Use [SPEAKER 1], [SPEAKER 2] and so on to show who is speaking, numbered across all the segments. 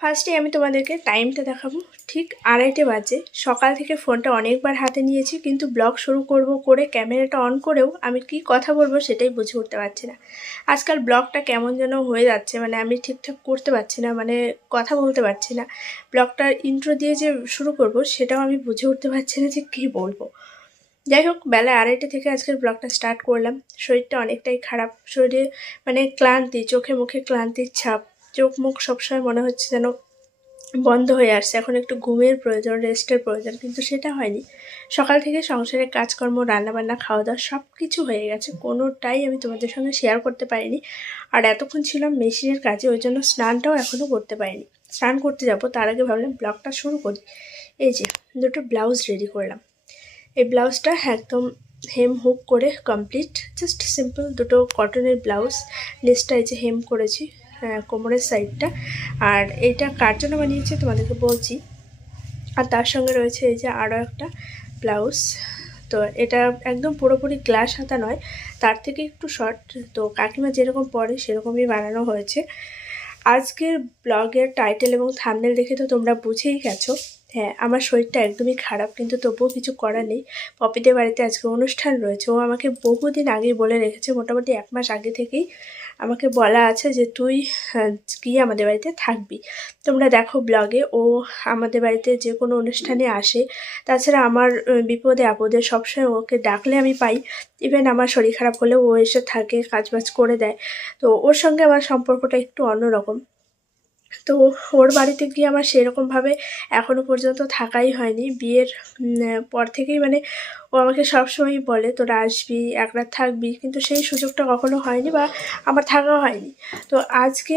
[SPEAKER 1] ফার্স্টে আমি তোমাদেরকে টাইমটা দেখাবো। ঠিক আড়াইটে বাজে। সকাল থেকে ফোনটা অনেকবার হাতে নিয়েছি, কিন্তু ব্লগ শুরু করব করে ক্যামেরাটা অন করেও আমি কি কথা বলব সেটাই বুঝে উঠতে পারছি না। আজকাল ব্লগটা কেমন যেন হয়ে যাচ্ছে মানে আমি ঠিকঠাক করতে পারছি না মানে কথা বলতে পারছি না। ব্লগটার ইন্ট্রো দিয়ে যে শুরু করব, সেটাও আমি বুঝে উঠতে পারছি না যে কী বলব। যাই হোক, বেলা আড়াইটে থেকে আজকের ব্লগটা স্টার্ট করলাম। শরীরটা অনেকটাই খারাপ। শরীরে মানে ক্লান্তি, চোখে মুখে ক্লান্তির ছাপ। চোখ মুখ সবসময় মনে হচ্ছে যেন বন্ধ হয়ে আসছে। এখন একটু ঘুমের প্রয়োজন, রেস্টের প্রয়োজন, কিন্তু সেটা হয়নি। সকাল থেকে সংসারের কাজকর্ম, রান্নাবান্না খাওয়া দাওয়া সব কিছু হয়ে গেছে। কোনোটাই আমি তোমাদের সঙ্গে শেয়ার করতে পারিনি। আর এতক্ষণ ছিলাম মেশিনের কাজে, ওই জন্য স্নানটাও এখনও করতে পারিনি। স্নান করতে যাব, তার আগে ভাবলাম ব্লগটা শুরু করি। এই যে, দুটো ব্লাউজ রেডি করলাম। এই ব্লাউজটা একদম হেম হুক করে কমপ্লিট জাস্ট সিম্পল দুটো কটনের ব্লাউজ লেসটা এই যে হেম করেছি। কোমরের সাইডটা আর এটা কার জন্য বানিয়েছে তোমাদেরকে বলছি। আর তার সঙ্গে রয়েছে এই যে আরও একটা ব্লাউজ তো এটা একদম পুরোপুরি গ্লাস হাতা নয়, তার থেকে একটু শর্ট তো কাকিমা যেরকম পরে সেরকমই বানানো হয়েছে। আজকের ব্লগের টাইটেল এবং থামনেল দেখে তো তোমরা বুঝেই গেছো। হ্যাঁ আমার শরীরটা একদমই খারাপ, কিন্তু তবুও কিছু করার নেই। পপিদের বাড়িতে আজকে অনুষ্ঠান রয়েছে। ও আমাকে বহুদিন আগেই বলে রেখেছে, মোটামুটি এক মাস আগে থেকেই। আমাকে বলা আছে যে তুই হ্যাঁ, গিয়ে আমাদের বাড়িতে থাকবি। তোমরা দেখো ব্লগে ও আমাদের বাড়িতে যে কোনো অনুষ্ঠানে আসে। তাছাড়া আমার বিপদে আপদে সবসময় ওকে ডাকলে আমি পাই। ইভেন আমার শরীর খারাপ হলেও ও এসে থাকে কাজবাজ করে দেয়। তো ওর সঙ্গে আমার সম্পর্কটা একটু অন্যরকম। তো ওর বাড়িতে গিয়ে আমার সেরকমভাবে এখনও পর্যন্ত থাকাই হয়নি। বিয়ের পর থেকেই মানে ও আমাকে সবসময়ই বলে, তোরা আসবি রাত থাকবি। কিন্তু সেই সুযোগটা কখনো হয়নি বা আমার থাকা হয়নি। তো আজকে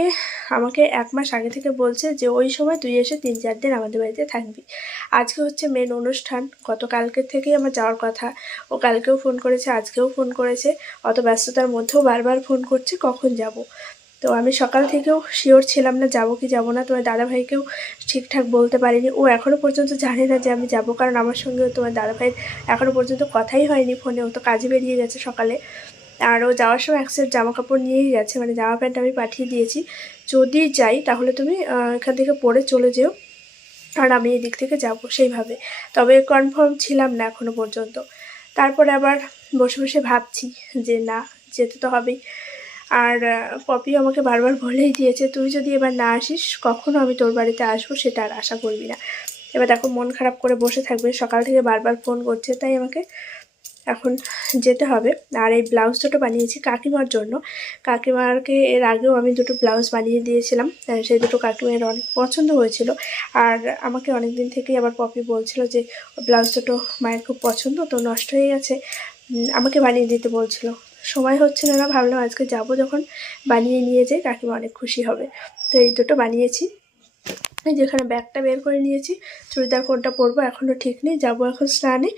[SPEAKER 1] আমাকে এক মাস আগে থেকে বলছে যে, ওই সময় তুই এসে তিন চার দিন আমাদের বাড়িতে থাকবি। আজকে হচ্ছে মেন অনুষ্ঠান। গতকালকের থেকেই আমার যাওয়ার কথা। ও কালকেও ফোন করেছে, আজকেও ফোন করেছে। অত ব্যস্ততার মধ্যেও বারবার ফোন করছে, কখন যাব? তো আমি সকাল থেকেও শিওর ছিলাম না যাব কি যাব না। তোমার দাদাভাইকেও ঠিকঠাক বলতে পারিনি। ও এখনও পর্যন্ত জানে না যে আমি যাব, কারণ আমার সঙ্গেও তোমার দাদাভাইয়ের এখনও পর্যন্ত কথাই হয়নি ফোনে। ও তো কাজে বেরিয়ে গেছে সকালে। আর ও যাওয়ার সময় এক সেট জামা কাপড় নিয়েই গেছে মানে জামা প্যান্ট আমি পাঠিয়ে দিয়েছি। যদি যাই, তাহলে তুমি এখান থেকে পরে চলে যেও। আর আমি এদিক থেকে যাব সেইভাবে। তবে কনফার্ম ছিলাম না এখনও পর্যন্ত। তারপরে আবার বসে বসে ভাবছি যে না, যেতে তো হবেই। আর পপি আমাকে বারবার বলেই দিয়েছে, তুই যদি এবার না আসিস, কখনো আমি তোর বাড়িতে আসব সেটা আর আশা করবি না। এবার দেখো মন খারাপ করে বসে থাকবে, সকাল থেকে বারবার ফোন করছে, তাই আমাকে এখন যেতে হবে। আর এই ব্লাউজ দুটো বানিয়েছি কাকিমার জন্য। কাকিমারকে এর আগেও আমি দুটো ব্লাউজ বানিয়ে দিয়েছিলাম সেই দুটো কাকিমার অনেক পছন্দ হয়েছিল। আর আমাকে অনেক দিন থেকেই আবার পপি বলছিল যে ব্লাউজ দুটো মায়ের খুব পছন্দ, তো নষ্ট হয়ে গেছে। আমাকে বানিয়ে দিতে বলছিল। সময় হচ্ছে না না, ভাবলাম আজকে যাব যখন বানিয়ে নিয়ে যাই কাকিমা অনেক খুশি হবে। তো এই দুটো বানিয়েছি। যেখানে ব্যাগটা বের করে নিয়েছি, চুড়িদার কোনটা পরবো এখনও ঠিক নেই, যাব এখন স্নানে।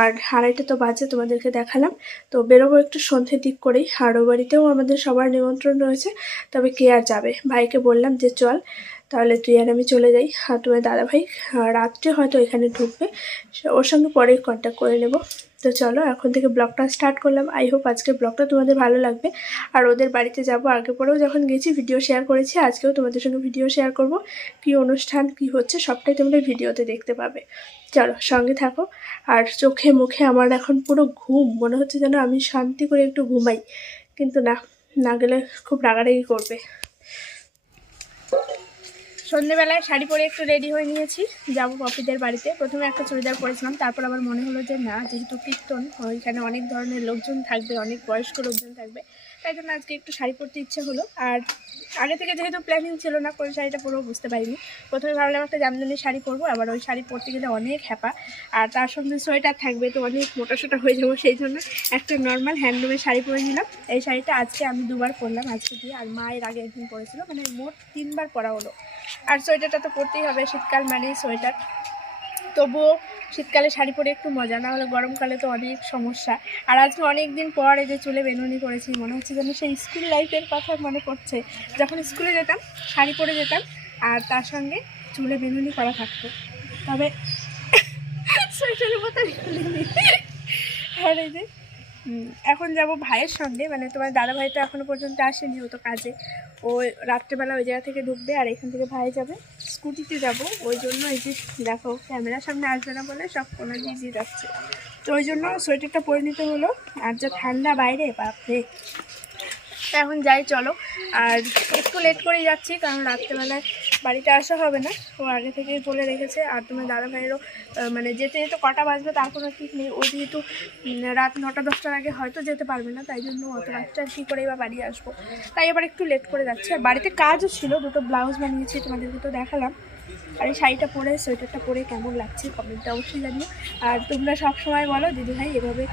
[SPEAKER 1] আর হাড়াইটা তো বাজে তোমাদেরকে দেখালাম। তো বেরোবো একটু সন্ধ্যের দিক করেই। হাড়ো বাড়িতেও আমাদের সবার নিমন্ত্রণ রয়েছে, তবে কে আর যাবে? ভাইকে বললাম যে চল, তাহলে তুই আর আমি চলে যাই। আর তোমার দাদাভাই, রাত্রে হয়তো এখানে ঢুকবে। ওর সঙ্গে পরেই কন্ট্যাক্ট করে নেব। তো চলো, এখন থেকে ব্লগটা স্টার্ট করলাম। আই হোপ আজকের ব্লগটা তোমাদের ভালো লাগবে। আর ওদের বাড়িতে যাব আগে পরেও যখন গেছি ভিডিও শেয়ার করেছি। আজকেও তোমাদের সঙ্গে ভিডিও শেয়ার করব। কী অনুষ্ঠান, কী হচ্ছে, সবটাই তোমরা ভিডিওতে দেখতে পাবে। চলো, সঙ্গে থাকো। আর চোখে মুখে আমার এখন পুরো ঘুম। মনে হচ্ছে যেন আমি শান্তি করে একটু ঘুমাই। কিন্তু না না গেলে খুব রাগারাগি করবে। সন্ধেবেলায় শাড়ি পরে একটু রেডি হয়ে নিয়েছি। যাব পপিদের বাড়িতে। প্রথমে একটা চুড়িদার পরেছিলাম, তারপর আবার মনে হলো যে না, যেহেতু কীর্তন, ওইখানে অনেক ধরনের লোকজন থাকবে, অনেক বয়স্ক লোকজন থাকবে তাই জন্য আজকে একটু শাড়ি পরতে ইচ্ছে হলো। আর আগে থেকে যেহেতু প্ল্যানিং ছিল না, কোন শাড়িটা পরবো বুঝতে পারিনি। প্রথমে ভাবলাম একটা জামদানি শাড়ি পরবো, আবার ওই শাড়ি পরতে গেলে অনেক হ্যাপা। আর তার সঙ্গে সোয়েটার থাকবে, তো অনেক মোটাসোটা হয়ে যাব, সেই জন্য একটা নর্মাল হ্যান্ডলুমের শাড়ি পরে নিলাম। এই শাড়িটা আজকে আমি দুবার পরলাম, আজকে দিয়ে আর মা এর আগে একদিন পরেছিল মানে মোট তিনবার পরা হলো। আর সোয়েটারটা তো পরতেই হবে, শীতকাল মানেই সোয়েটার। তবুও শীতকালে শাড়ি পরে একটু মজা, না হলে গরমকালে তো অনেক সমস্যা। আর আজকে অনেক দিন পর এই যে চুলে বেনুনি করেছি মনে হচ্ছে যেন সেই স্কুল লাইফের কথা মনে করছে যখন স্কুলে যেতাম, শাড়ি পরে যেতাম, আর তার সঙ্গে চুলে বেনুনি করা থাকতো। তবে সোয়েটারের মতো আর এই যে এখন যাব ভাইয়ের সঙ্গে মানে তোমার দাদা ভাই তো এখনও পর্যন্ত আসেনি ও তো কাজে। ও রাত্রেবেলা ওই জায়গা থেকে ঢুকবে আর এখান থেকে ভাই যাবে। স্কুটিতে যাব, ওই জন্য এই যে দেখো, ক্যামেরার সামনে আসবে না বলে সব কোনো দিয়ে যাচ্ছে। তো ওই জন্য সোয়েটারটা পরে নিতে হলো, আর যা ঠান্ডা বাইরে, বাপরে। তা এখন যাই চলো। আর একটু লেট করেই যাচ্ছি কারণ রাত্রেবেলায় বাড়িতে আসা হবে না। ও আগে থেকেই বলে রেখেছে আর তোমার দাদা ভাইয়েরও মানে যেতে যেতে কটা বাজবে তার কোনো ঠিক নেই। ও যেহেতু রাত নটা দশটার আগে হয়তো যেতে পারবে না তাই জন্য অত রাতটা কী করেই বা বাড়ি আসব। তাই আবার একটু লেট করে যাচ্ছি। আর বাড়িতে কাজও ছিল দুটো ব্লাউজ বানিয়েছি তোমাদেরকে তো দেখালাম। আর এই শাড়িটা পরে, সোয়েটারটা পরে কেমন লাগছে কমেন্টটা অবশ্যই জানিও। আর তোমরা সবসময় বলো দিদি ভাই এভাবে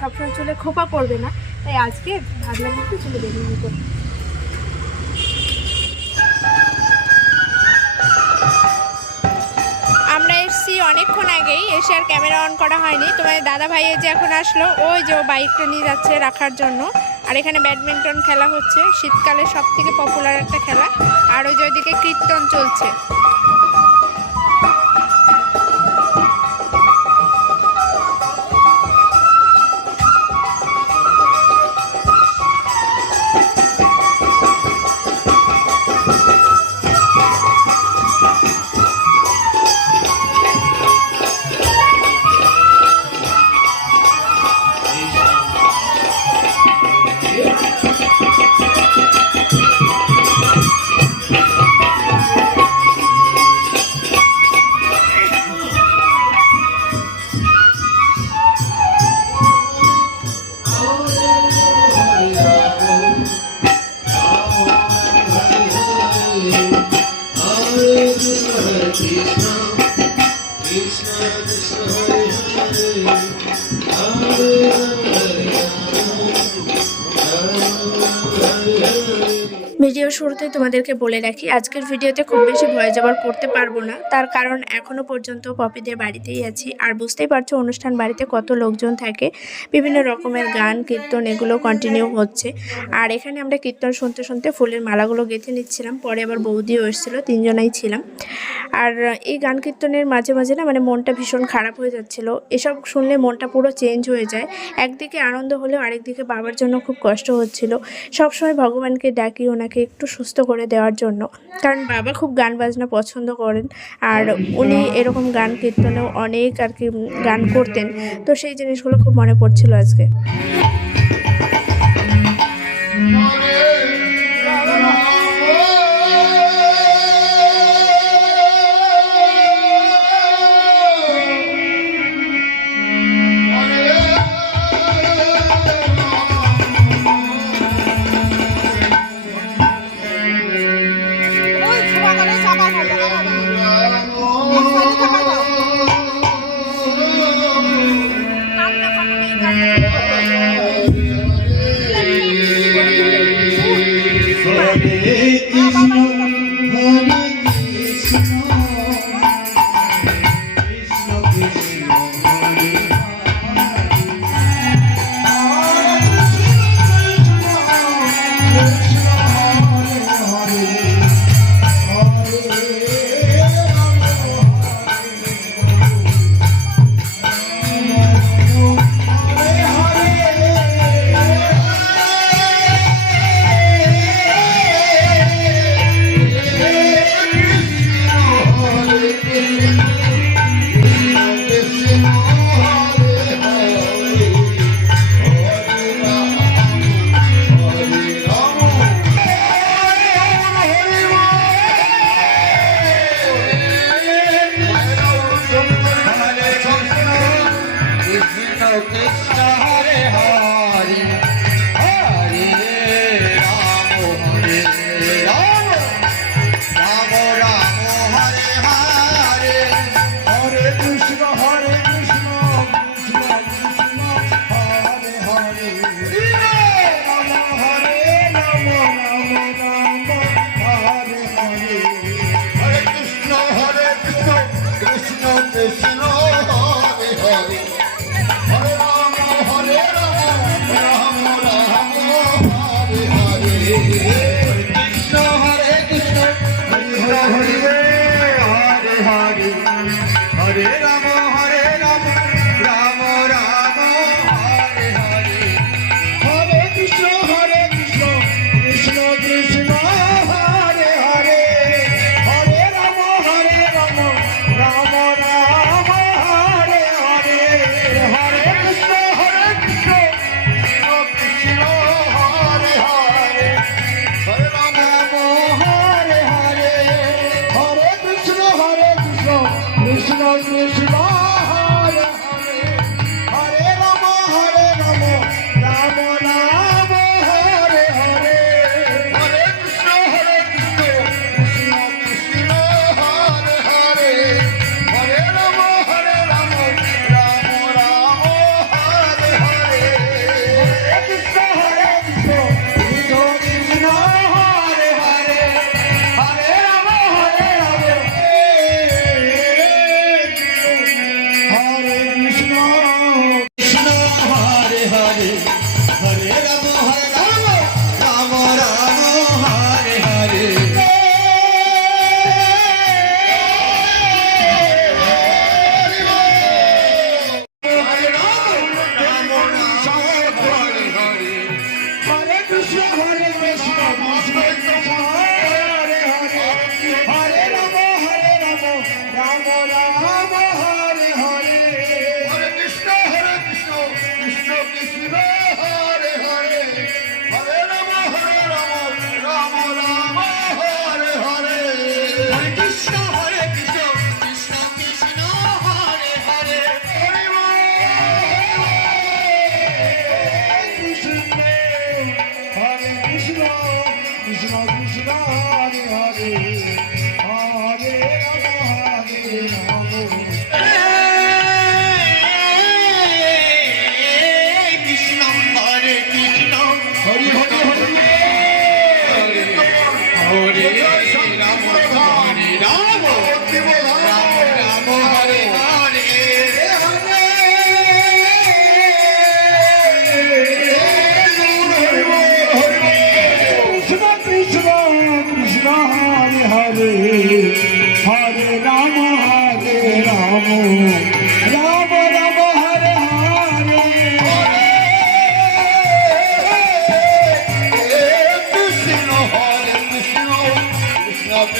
[SPEAKER 1] সবসময় চলে খোপা করবে না। তাই আজকে ভাবলাম একটু চলে বেরিয়ে নিতে অনেকক্ষণ আগেই, এসে আর ক্যামেরা অন করা হয়নি। তোমার দাদা ভাই যে এখন আসলো, ওই যে ও বাইকটা নিয়ে যাচ্ছে রাখার জন্য। আর এখানে ব্যাডমিন্টন খেলা হচ্ছে, শীতকালে সব থেকে পপুলার একটা খেলা। আর ওই যে ওইদিকে কীর্তন চলছে। তোমাদেরকে বলে রাখি, আজকের ভিডিওতে খুব বেশি ভয় যাবার করতে পারব না। তার কারণ এখনও পর্যন্ত পপিদের বাড়িতেই আছি। আর বুঝতেই পারছ, অনুষ্ঠান বাড়িতে কত লোকজন থাকে, বিভিন্ন রকমের গান, কীর্তন, এগুলো কন্টিনিউ হচ্ছে। আর এখানে আমরা কীর্তন শুনতে শুনতে ফুলের মালাগুলো গেঁথে নিচ্ছিলাম, পরে আবার বৌদিও এসেছিল, তিনজনাই ছিলাম। আর এই গান কীর্তনের মাঝে মাঝে না মানে মনটা ভীষণ খারাপ হয়ে যাচ্ছিল। এসব শুনলে মনটা পুরো চেঞ্জ হয়ে যায়। একদিকে আনন্দ হলেও আরেকদিকে বাবার জন্য খুব কষ্ট হচ্ছিল। সবসময় ভগবানকে ডাকি, ওনাকে একটু সুস্থ করে দেওয়ার জন্য। কারণ বাবা খুব গান বাজনা পছন্দ করেন আর উনি এরকম গান কীর্তনেও অনেক আর কি গান করতেন। তো সেই জিনিসগুলো খুব মনে পড়ছিল আজকে।
[SPEAKER 2] হরে কৃষ্ণ Glory.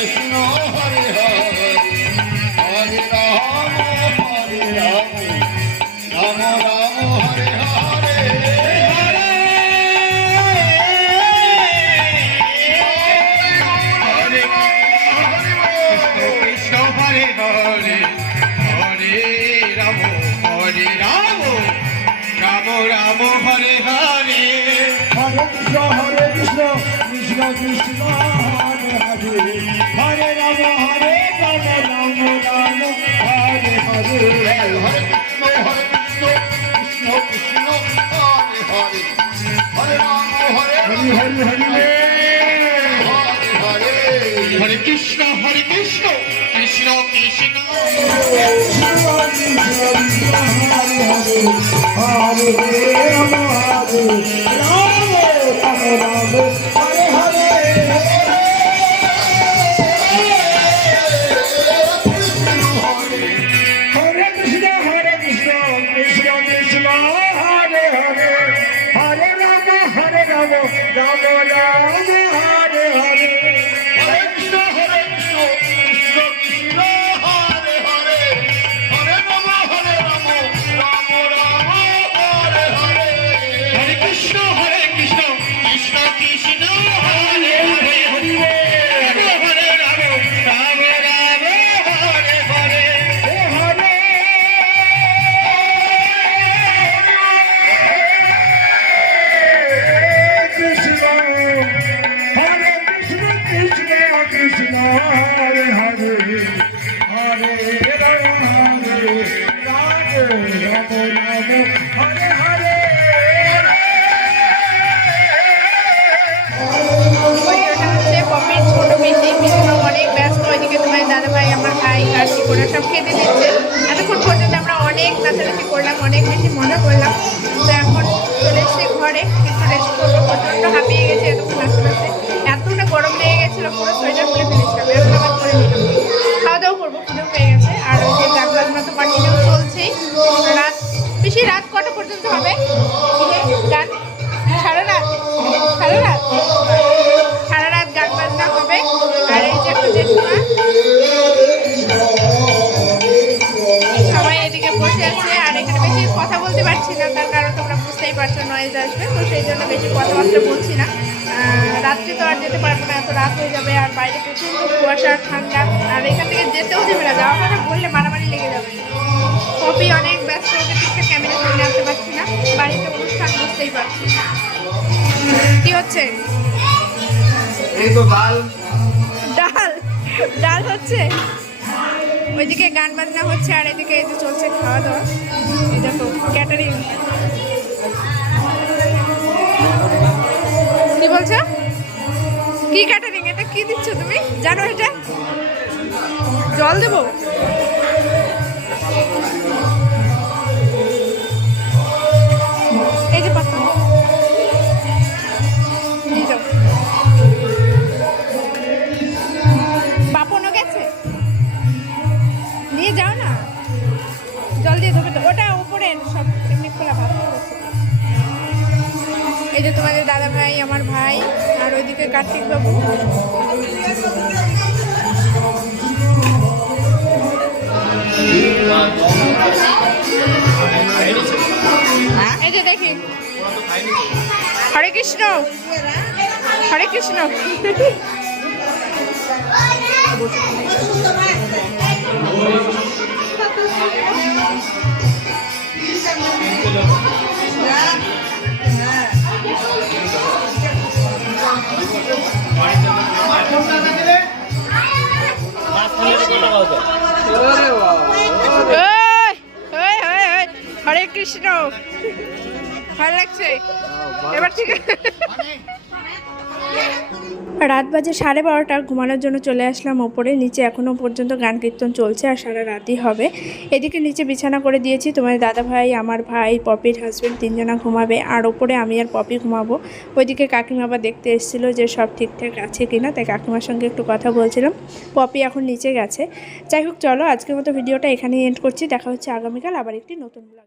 [SPEAKER 2] কৃষ্ণ কৃষ্ণ হরে
[SPEAKER 1] এসেছি ঘরে রেস্ট করব প্রচণ্ড হাঁপিয়ে গেছে এতক্ষণ আস্তে আস্তে এতটা গরম লেগে গেছিল, পুরো সোয়েটার খুলে ফেলেছিলাম এখন আবার করে নিলাম। খাওয়া দাওয়া করব, খিদেও পেয়ে গেছে, আর ওই যে গান বাজনা তো কন্টিনিউ চলছেই রাত বেশি রাত কটা পর্যন্ত হবে? গান? সারা রাত সারা রাত নয়েজ আসবে তো সেই জন্য বেশি কথাবার্তা বলছি না। রাত্রে তো আর যেতে পারব না এত রাত হয়ে যাবে আর বাইরে প্রচণ্ড কুয়াশা ঠান্ডা আর এখান থেকে যেতেও দেবে না যাওয়ার কথা বললে মারামারি লেগে যাবে। কপি অনেক ব্যস্ত ওকে ঠিকঠাক ক্যামেরা সামনে আনতে পারছি না বাড়িতে অনুষ্ঠান বুঝতেই পারছি কি হচ্ছে?
[SPEAKER 2] ডাল।
[SPEAKER 1] ডাল ডাল হচ্ছে? ওইদিকে গান বাজনা হচ্ছে আর এদিকে এই যে চলছে খাওয়া দাওয়া। এই দেখো ক্যাটারিং কি বলছো? কি ক্যাটারিং এটা কি দিচ্ছ তুমি? জানো এটা? জল দেবো? এই যে যাও বাপনও গেছে? নিয়ে যাও না। জল দিয়ে ধোবে তো। ওটা এই যে তোমাদের দাদা ভাই আমার ভাই আর ওইদিকে কার্তিক বাবু। এই যে দেখি। হরে কৃষ্ণ। হরে কৃষ্ণ। ওই, হরে কৃষ্ণ। ভালো লাগছে? এবার ঠিক আছে রাত বাজে সাড়ে বারোটা ঘুমানোর জন্য চলে আসলাম ওপরে, নিচে এখনও পর্যন্ত গান কীর্তন চলছে আর সারা রাতই হবে। এদিকে নিচে বিছানা করে দিয়েছি তোমার দাদা ভাই আমার ভাই, পপির হাজব্যান্ড তিনজনা ঘুমাবে, আর ওপরে আমি আর পপি ঘুমাবো। ওইদিকে কাকিমা আবার দেখতে এসেছিল যে সব ঠিকঠাক আছে কিনা, তাই কাকিমার সঙ্গে একটু কথা বলছিলাম। পপি এখন নিচে গেছে। যাই হোক, চলো আজকের মতো ভিডিওটা এখানেই এন্ড করছি, দেখা হচ্ছে আগামীকাল আবার একটি নতুন ব্লগ